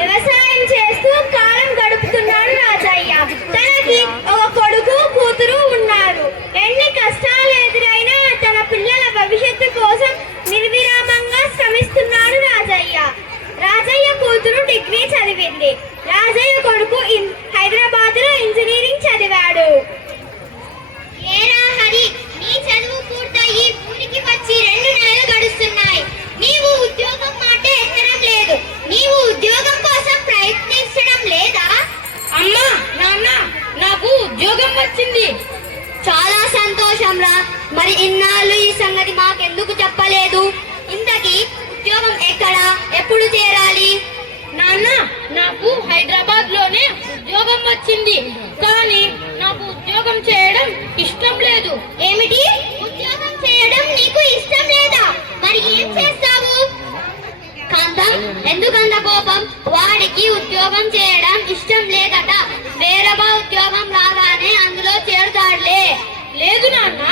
వ్యవసాయం చేస్తూ కాలం గడుపుతున్నాడు రాజయ్య. తనకి ఒక కొడుకు కూతురు ఉన్నారు. ఎన్ని కష్టాలు ఎదురైనా తన పిల్లల భవిష్యత్తు కోసం నిర్విరామంగా శ్రమిస్తున్నాడు రాజయ్య. రాజయ్య కూతురు డిగ్రీ చదివింది. రాజయ్య కొడుకు హైదరాబాద్లో ఇంజనీరింగ్ చదివాడు. ఏరా హరి, నీ చదువు పూర్తయి ఊరికి వచ్చి 2 నెలలు గడుస్తున్నాయి. నీవు ఉద్యోగం మాట ఎత్తడం లేదు. నీవు ఉద్యోగం కోసం ప్రయత్నించడం లేదా? అమ్మా, నాన్న, నాకు ఉద్యోగం వచ్చింది. చాలా సంతోషం రా. మరి ఇన్నాళ్ళు ఈ సంగతి మాకెందుకు చెప్పలేదు? ఇంతకీ ఉద్యోగం ఎక్కడ, ఎప్పుడు చేరాలి? నాన్న, నాకు హైదరాబాద్ లోనే ఉద్యోగం వచ్చింది. కానీ నాకు ఉద్యోగం చేయడం ఇష్టం లేదు. ఏమిటి, ఉద్యోగం చేయడం నీకు ఇష్టం లేదా? మరి ఏం చేస్తావు? కాంతం, ఎందుకంత కోపం? వాడికి ఉద్యోగం చేయడం ఇష్టం లేదట. వేరొక ఉద్యోగం రాగానే అందులో చేరుతాడులే. లేదు నాన్న,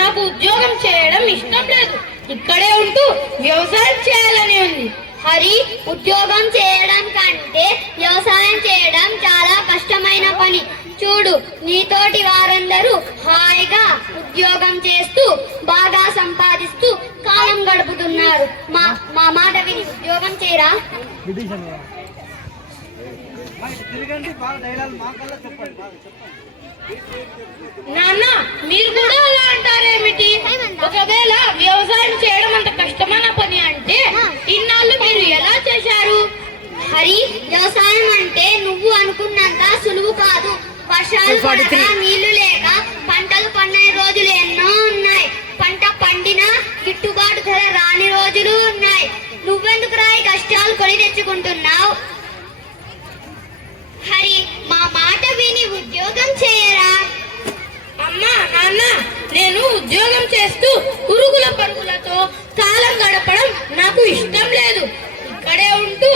నాకు ఉద్యోగం చేయడం ఇష్టం లేదు. ఇక్కడే ఉంటూ వ్యవసాయం చేయాలని ఉంది. హరి, ఉద్యోగం చేయడం కంటే వ్యవసాయం చేయడం చాలా కష్టమైన పని. చూడు, నీతోటి వారందరూ హాయిగా ఉద్యోగం చేస్తూ బాగా సంపాదిస్తూ కాలం గడుపుతున్నారు. మా మాట విని ఉద్యోగం చేయరా? నాన్న, మీరు కూడా అలా అంటారేమిటి? ఒకవేళ వ్యవసాయం చేయడం అంత కష్టమైన పని అంటే ఇన్నాళ్ళు మీరు ఎలా చేశారు? హరి, వ్యవసాయం అంటే నువ్వు అనుకున్నంత సులువు కాదు. వర్షాలు పడక, నీళ్లు లేక పంటలు పండని రోజులు ఎన్నో ఉన్నాయి. పంట పండినా గిట్టుబాటు ధర రాని రోజులు ఉన్నాయి. నువ్వెందుకు రాయి కష్టాలు కొని తెచ్చుకుంటున్నావు? హరి, మా మాట విని ఉద్యోగం చేయరా? అమ్మా, నాన్న, నేను ఉద్యోగం చేస్తూ పురుగుల పరుగులతో కాలం గడపడం నాకు ఇష్టం లేదు. ఇక్కడే ఉంటూ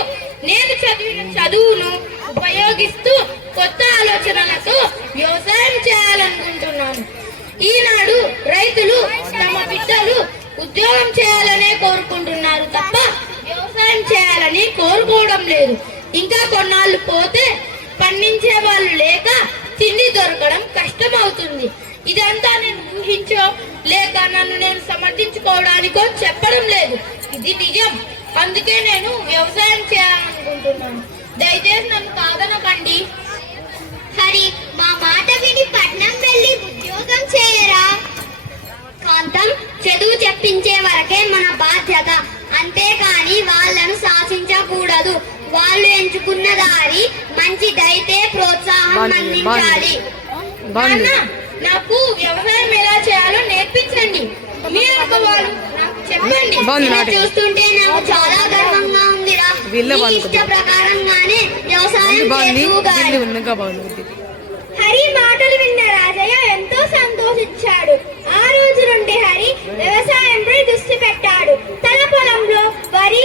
నేను చదివిన చదువును ఉపయోగిస్తూ కొత్త ఆలోచనలతో వ్యవసాయం చేయాలనుకుంటున్నాను. ఈనాడు రైతులు తమ బిడ్డలు ఉద్యోగం చేయాలనే కోరుకుంటున్నారు తప్ప వ్యవసాయం చేయాలని కోరుకోవడం లేదు. ఇంకా కొన్నాళ్ళు పోతే పండించే వాళ్ళు లేక తిండి దొరకడం కష్టమవుతుంది. ఇదంతా నేను ఊహించో లేక నన్ను నేను సమర్థించుకోవడానికో చెప్పడం లేదు. ఇది నిజం. అందుకే నేను వ్యవసాయం చేయాలనుకుంటున్నాను. దయచేసి నన్ను కాదనకండి. హరి, మా మాట విని పట్నం వెళ్ళి ఉద్యోగం చేయరా? కాంతం, చదువు చెప్పించే వరకే మన బాధ్యత. అంతేకాని వాళ్ళను శాసించకూడదు. వాళ్ళు ఎంచుకున్న దారి మంచిదైతే ప్రోత్సాహం అందించాలి. నాన్న, నాకు వ్యవసాయం ఎలా చేయాలో నేర్పించండి. మీరు ఒక వాళ్ళు నాకు చెప్పండి. చూస్తుంటే నాకు చాలా గర్వంగా ఉందిరా. నీ ఇష్ట ప్రకారంగానే వ్యవసాయం చేస్తూ గాని. హరి మాటలు విన్న రాజయ్య ఎంతో సంతోషించాడు. ఆ రోజు నుండి హరి వ్యవసాయంపై దృష్టి పెట్టాడు. తన పొలంలో వరి,